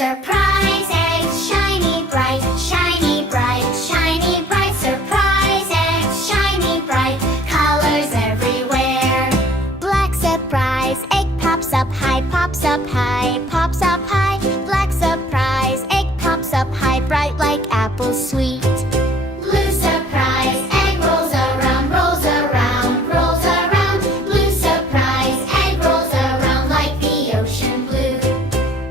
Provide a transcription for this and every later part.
Surprise eggs, shiny bright, shiny bright, shiny bright. Surprise eggs, shiny bright, colors everywhere. Black surprise egg pops up high, pops up high, pops up high. Black surprise egg pops up high, bright like apple sweet. Blue surprise egg rolls around, rolls around, rolls around. Blue surprise egg rolls around like the ocean blue.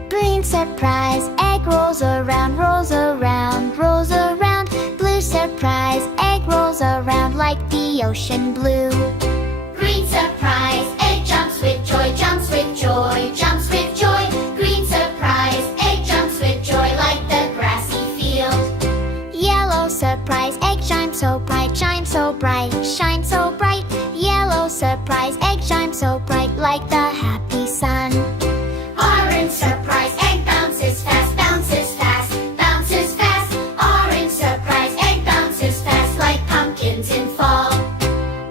Green surprise egg rolls around, rolls around, rolls around. Blue surprise egg rolls around like the ocean blue. Green surprise egg jumps with joy, jumps with joy, jumps with joy. Green surprise egg jumps with joy like the grassy field. Yellow surprise egg shines so bright, shines so bright, shines so bright. Yellow surprise egg shines so bright like the happy sun. Orange surprise egg bounces fast, bounces fast, bounces fast. Orange surprise egg bounces fast like pumpkins in fall.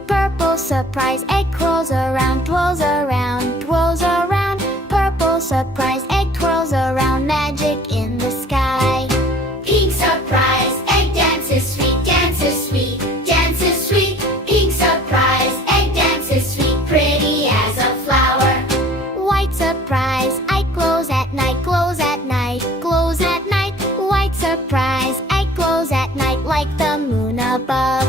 Purple surprise egg twirls around, twirls around, twirls around. Purple surprise egg twirls around, magic in the sky. Pink surprise egg dances sweet, dances sweet, dances sweet. Pink surprise egg dances sweet, pretty as a flower. White surprise egg glows at night, glows at night, glows at night. White surprise egg glows at night like the moon above.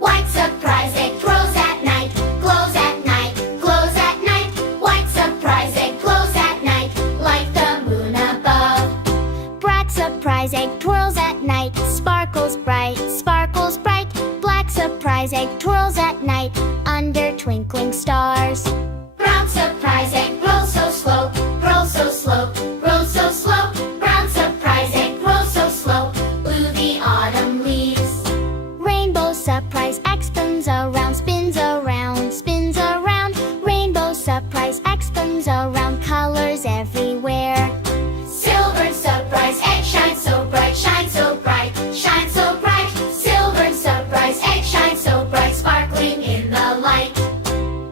White surprise egg twirls at night, glows at night, glows at night. White surprise egg glows at night like the moon above. Black surprise egg twirls at night, sparkles bright, sparkles bright. Black surprise egg twirls at night under twinkling stars. Brown surprise egg rolls so slow, rolls so slow, rolls so slow. Brown surprise egg rolls so slow, blue the autumn leaves. Rainbow surprise egg spins around, spins around, spins around. Rainbow surprise egg spins around, colors everywhere. Silver surprise egg shines so bright, shines so bright, shines so bright. Silver surprise egg shines so bright, sparkling in the light.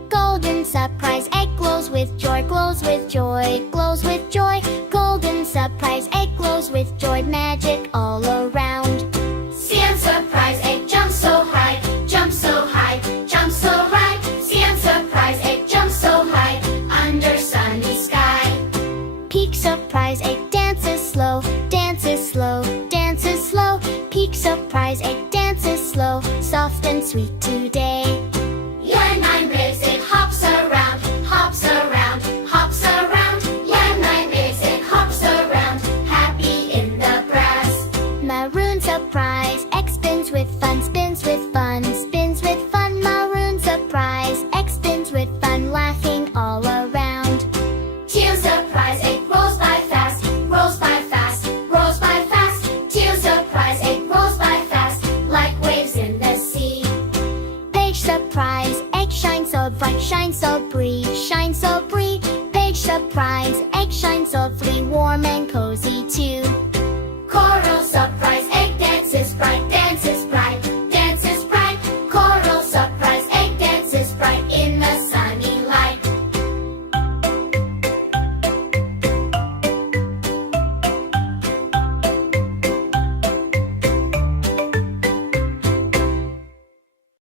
Golden surprise egg glows with joy, glows with joy, glows with joy. Golden surprise egg glows with joy, magic all around. Sand surprise egg jumps so high, jumps so high, jumps so high. Sand surprise egg jumps so high under sunny sky. Peak surprise egg dances slow, dances slow, dances slow. Peak surprise egg dances slow, soft and sweet today. Nine ribs it hops around, hops around, hops around. Nine ribs it hops around, happy in the grass. Maroon surprise egg spins with fun, spins with fun, spins with fun. Maroon surprise egg spins with fun, laughing all around. Teal surprise egg rolls by fast, rolls by fast, rolls by fast. Teal surprise egg rolls by fast, like waves in the sea. Page surprise egg shines so bright, shines so bright, shines so bright. Page surprise egg shines softly, warm and cozy too.